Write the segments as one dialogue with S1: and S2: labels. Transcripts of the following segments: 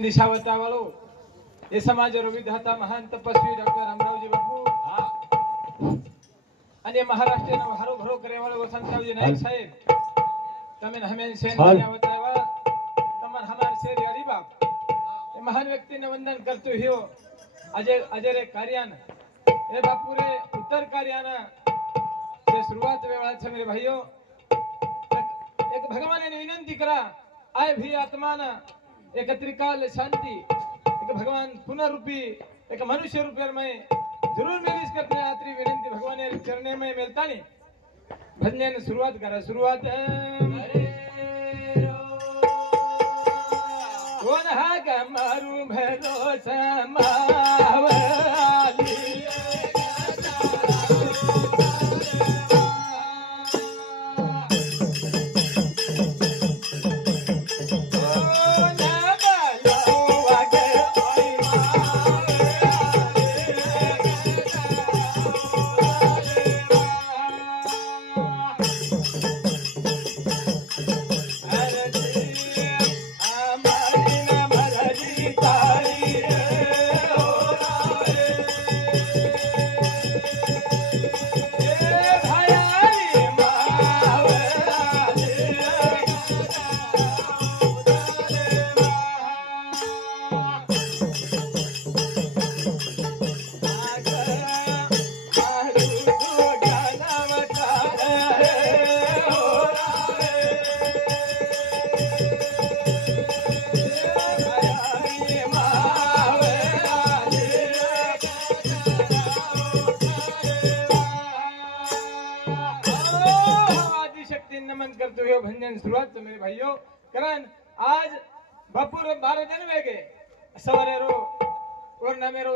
S1: દિશાવતા વાળો એ સમાજ રવિધાતા મહાન તપસ્વી ડોક્ટર રામરાવજી બાપુ હા અને મહારાષ્ટ્રનો હારો ભરો કરે વાળો વસંતરાવજી નાયક સાહેબ તમે હમે સેન આવતાવા તમાર હમાર સે હરી બાપ એ મહાન વ્યક્તિને વંદન કરતો હ્યો આજે આજે રે કાર્યાન એ બાપુ રે ઉત્તર કાર્યાના જે શરૂઆત વેળા છે મેરે ભાઈઓ એક ભગવાનને વિનંતી કરા આ ભી આત્માના एकत्रिकाल शांति एक भगवान पुनरूपी एक मनुष्य रूपेर मैं जरूर मेरी इस करते आत्री विनंती भगवान यार चरणे में मिलता नहीं भजन शुरुआत करा शुरुआत कौन हा का मारू भरोसा मावा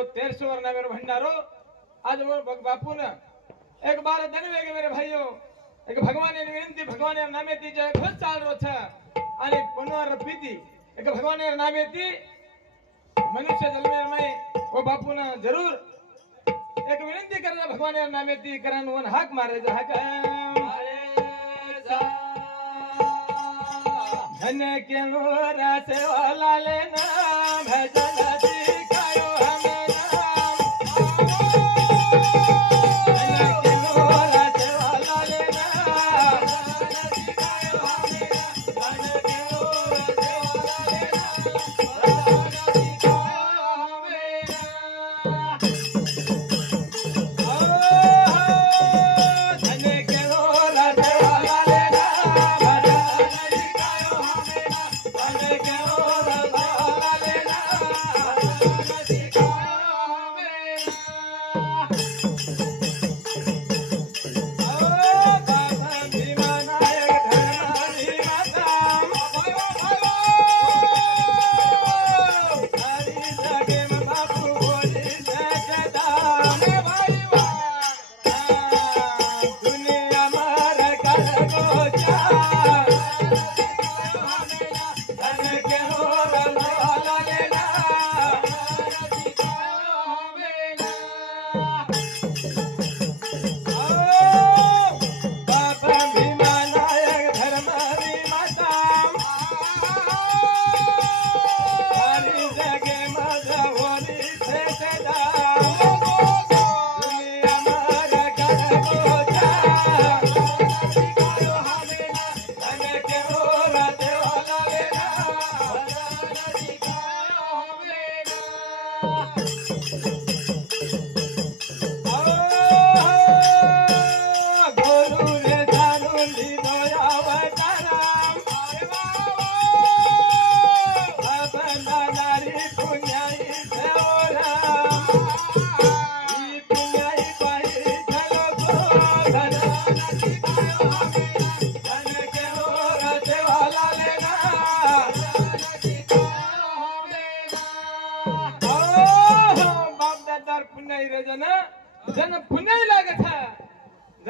S1: वो तेर सौ मेरे भंडारो। आज वो बापू ने एक बार दिन वेग मेरे भाइयो एक भगवान विनंती भगवान नामे ती जय घोष चाल रो छ। आणि पुनर पीती एक भगवान नामे ती मनुष्य जन्मे में वो बापू ने जरूर। एक विनंती कर भगवान नामे ती करन वन हाक मारे जा हाक। धन के मोरा सेवा लाले ना भज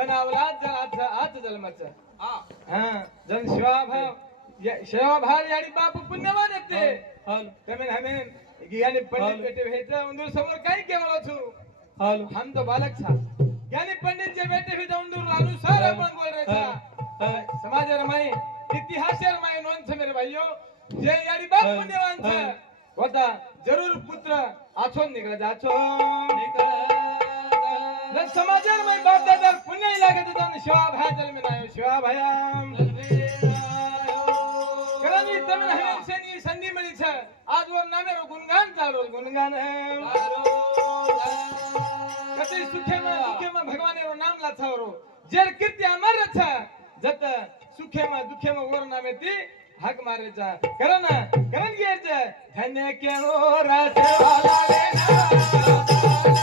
S1: जनावला जनाचं आज जन्माचं. हा. जन शिवाभाव शिवाभाव आणि बाप पुण्यवान येते कमेन हमेन. ज्ञानी पंडित बेटे भेट उंदूर समोर काही केवळ असू हल. हम तो बालक छा ज्ञानी पंडित जे बेटे भेट उंदूर लालू सर आपण बोल रहे था समाज रमाई इतिहास रमाई नोंद छे मेरे भाइयों. जे यारी बाप पुण्यवान था होता जरूर पुत्र आछो निकल जाछो निकला समाचार में बाप दादा पुण्य इलाके तो तन शिवा भाया जल में नायो शिवा भाया। कारण ही तमन हमें सेनी संधि मिली छे। आज वो नामे रो गुणगान चालो गुणगान कते सुखे में दुखे में भगवान रो नाम लाथा रो जर कीर्ति अमर रछा जत सुखे में दुखे में ओर नामे ती हक मारे जा। करण करण गे जा। धन्य केरो रस वाला लेना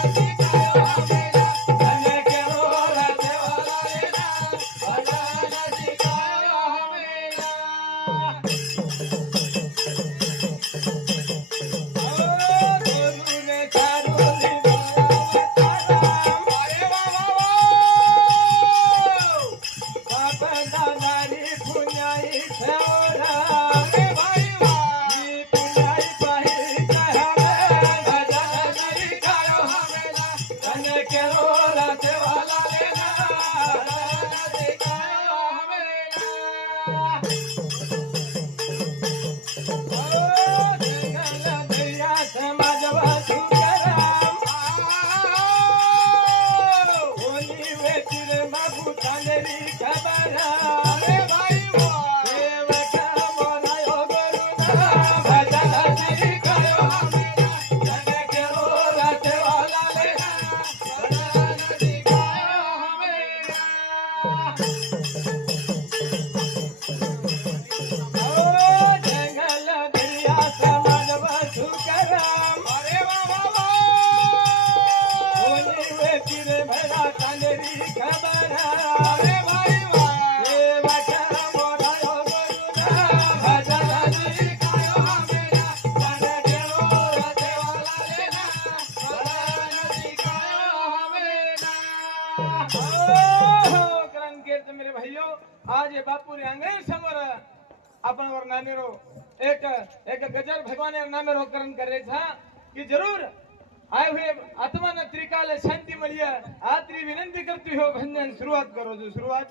S1: ये बापू रे आंगण समोर आपण नामेरो हो. एक एक गजर भगवान नामेरो करण करे था कि जरूर आय हुए आत्मा न त्रिकाल शांति मळी आत्री विनंती करतो हो भंजन सुरुवात करो जो सुरुवात.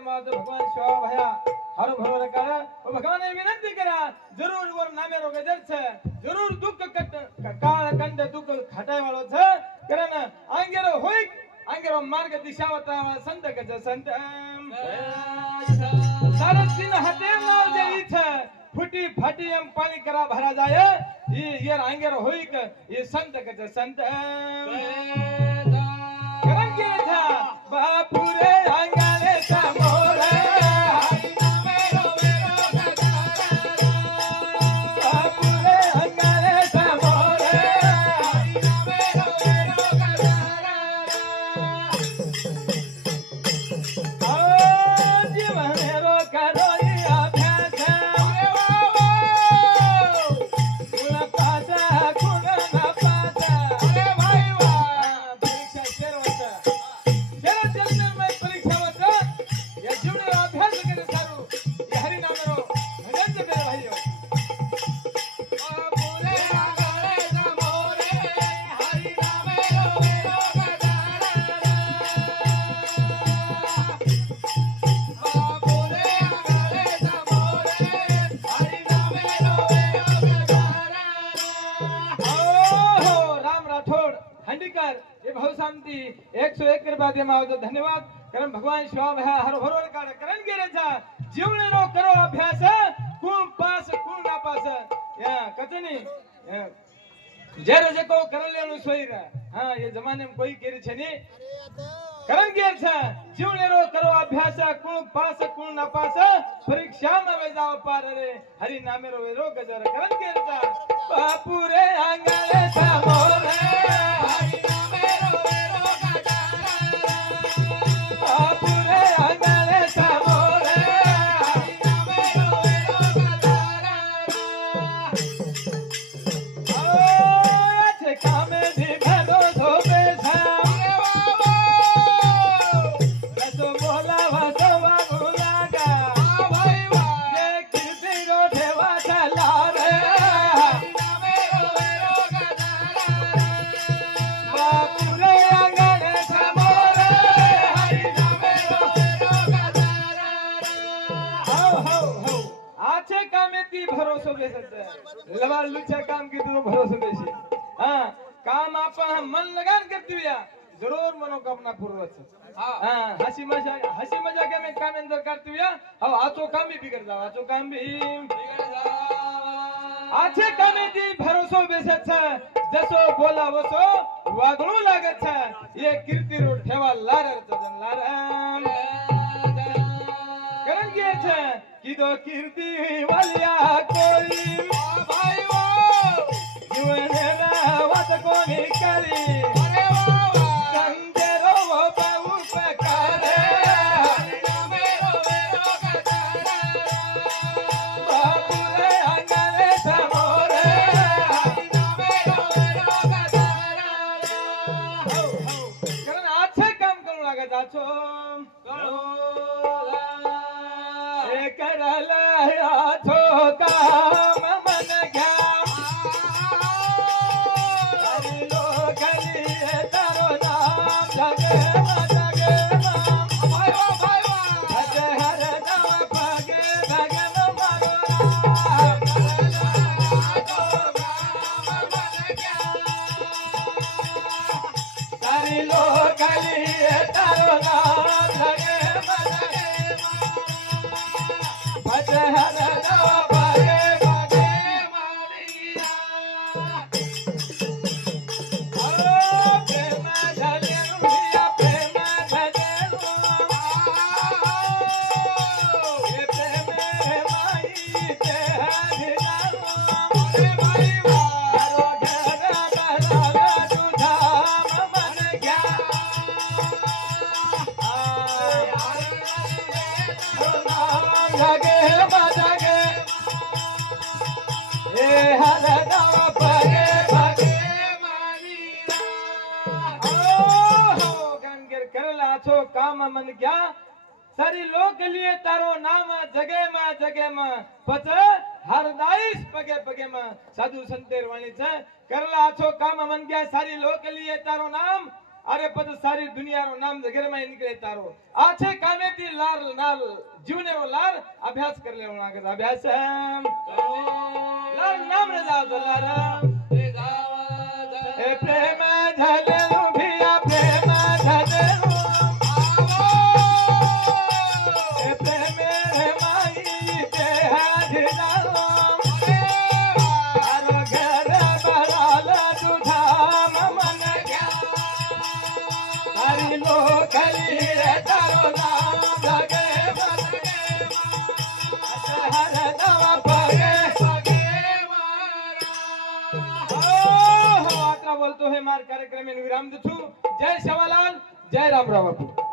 S1: एकावन रुपये दे माँ तो भगवान शिवा भया. हर भरो कर और भगवान ने विनंती करा. जरूर वो नामे रोगे जर छे जरूर दुख कट काळ कंड दुख खटाय वाळो छे करे ना आंगेरो होई आंगेरो मार्ग दिशा वता संत कज संत. सारस दिन हाते माव जे इथे फुटी फाटी एम पाणी करा भरा जाय. ही येर आंगेरो होई क ये संत कज संत. करन के था बापुरे अंगाले માવજો ધન્યવાદ કારણ ભગવાન શિવા ભયા હર હરોલ કાળ કરણ ગેરે જા જીવણનો કરો અભ્યાસ કુમ પાસ કુમ ના પાસ યા કચની જેર જેકો કરલેનું સોઈર હા એ જમાનેમાં કોઈ કેરી છે ની કરણ ગેર છે જીવણનો કરો અભ્યાસ કુમ પાસ કુમ ના પાસ પરીક્ષામાં વેજાવ પાર રે હરિ નામે રો વેરો ગજર કરણ ગેર જા બાપુ રે આંગળે સામોર का पूर्वज हसी मजा हसी मजा के मैं काम अंदर करती हुआ अब आचो काम भी बिगड़ जाओ आचो काम भी आछे कामे दी भरोसो बेसत छ जसो बोला वसो वागणू लागत छ ये कीर्ति रोड ठेवा लार जन लार कारण की छ की तो कीर्ति वालिया कोई. भाई वो जीवन ना वात कोनी करी आदि लोग के लिए तारो नाम जगे मा जगे मा. पच हर दाइस पगे पगे मा. साधु संतेर वाणी छ करला अच्छो काम मन गया सारी लोक के लिए तारो नाम. अरे पद सारी दुनिया रो नाम जगे मा निकले तारो. आछे कामे की लाल लाल जीवने रो लाल अभ्यास कर ले वणा के अभ्यास लाल नाम रे जाओ लाल रे प्रेम झले जय शवालाल जय राम बापू.